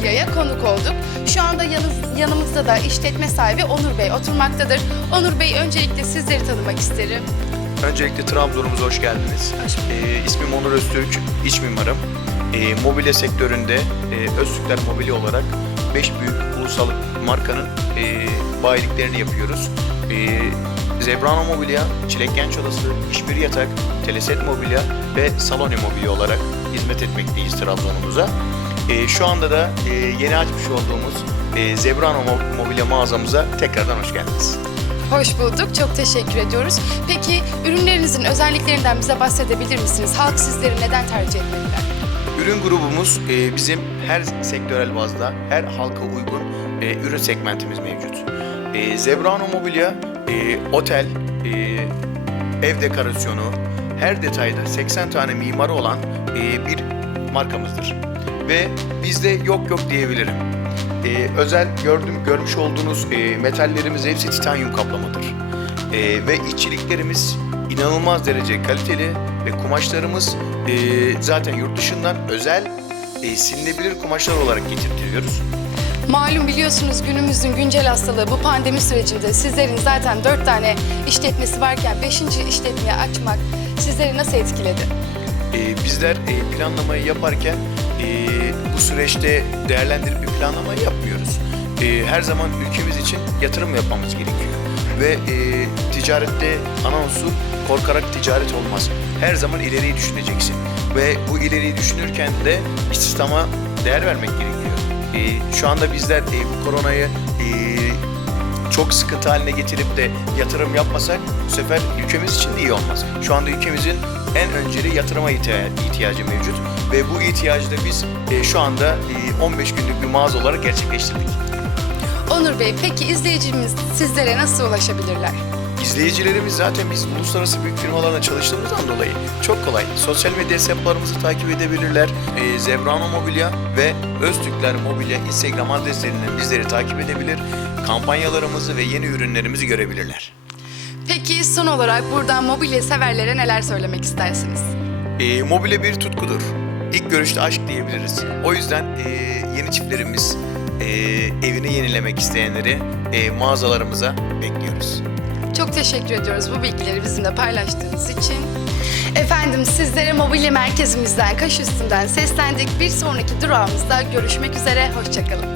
Mobilya'ya konuk olduk. Şu anda yanız, yanımızda da işletme sahibi Onur Bey oturmaktadır. Onur Bey öncelikle sizleri tanımak isterim. Öncelikle Trabzon'umuza hoş geldiniz. Hoş ee, ismim Onur Öztürk, iç mimarım. Ee, mobilya sektöründe e, Öztürkler Mobilya olarak 5 büyük ulusal markanın e, bayiliklerini yapıyoruz. E, Zebrano Mobilya, Çilek Genç Odası, İşbir Yatak, Teleset Mobilya ve Saloni Mobilya olarak hizmet etmekteyiz Trabzon'umuza. E, şu anda da e, yeni açmış olduğumuz e, Zebrano Mo- Mobilya mağazamıza tekrardan hoş geldiniz. Hoş bulduk. Çok teşekkür ediyoruz. Peki ürünlerinizin özelliklerinden bize bahsedebilir misiniz? Halk sizleri neden tercih etmeliler? Ürün grubumuz e, bizim her sektörel bazda, her halka uygun e, ürün segmentimiz mevcut. E, Zebrano Mobilya, e, otel, e, ev dekorasyonu, her detayda 80 tane mimarı olan e, bir markamızdır. Ve bizde yok yok diyebilirim. E, özel gördüm görmüş olduğunuz e, metallerimiz hepsi titanyum kaplamadır. E, ve işçiliklerimiz inanılmaz derece kaliteli ve kumaşlarımız e, zaten yurt dışından özel e, silinebilir kumaşlar olarak getirtiyoruz. Malum biliyorsunuz günümüzün güncel hastalığı bu pandemi sürecinde sizlerin zaten dört tane işletmesi varken beşinci işletmeyi açmak sizleri nasıl etkiledi? E, bizler e, planlamayı yaparken bu süreçte değerlendirip bir planlamayı yapmıyoruz. E, her zaman ülkemiz için yatırım yapmamız gerekiyor. Ve e, ticarette ana unsur korkarak ticaret olmaz. Her zaman ileriyi düşüneceksin. Ve bu ileriyi düşünürken de istihdama değer vermek gerekiyor. E, şu anda bizler e, bu koronayı e, çok sıkıntı haline getirip de yatırım yapmasak bu sefer ülkemiz için de iyi olmaz. Şu anda ülkemizin en önceli yatırıma ihtiya- ihtiyacı mevcut ve bu ihtiyacı da biz e, şu anda e, 15 günlük bir mağaza olarak gerçekleştirdik. Onur Bey peki izleyicimiz sizlere nasıl ulaşabilirler? İzleyicilerimiz zaten biz uluslararası büyük firmalarla çalıştığımızdan dolayı çok kolay. Sosyal medya hesaplarımızı takip edebilirler. E, Zebrano Mobilya ve Öztürkler Mobilya Instagram adreslerinden bizleri takip edebilir. Kampanyalarımızı ve yeni ürünlerimizi görebilirler. Peki son olarak buradan mobilya severlere neler söylemek istersiniz? E, mobilya bir tutkudur. İlk görüşte aşk diyebiliriz. O yüzden e, yeni çiftlerimiz, e, evini yenilemek isteyenleri e, mağazalarımıza bekliyoruz. Çok teşekkür ediyoruz bu bilgileri bizimle paylaştığınız için. Efendim sizlere mobilya merkezimizden Kaş Üstü'nden seslendik. Bir sonraki durağımızda görüşmek üzere. Hoşçakalın.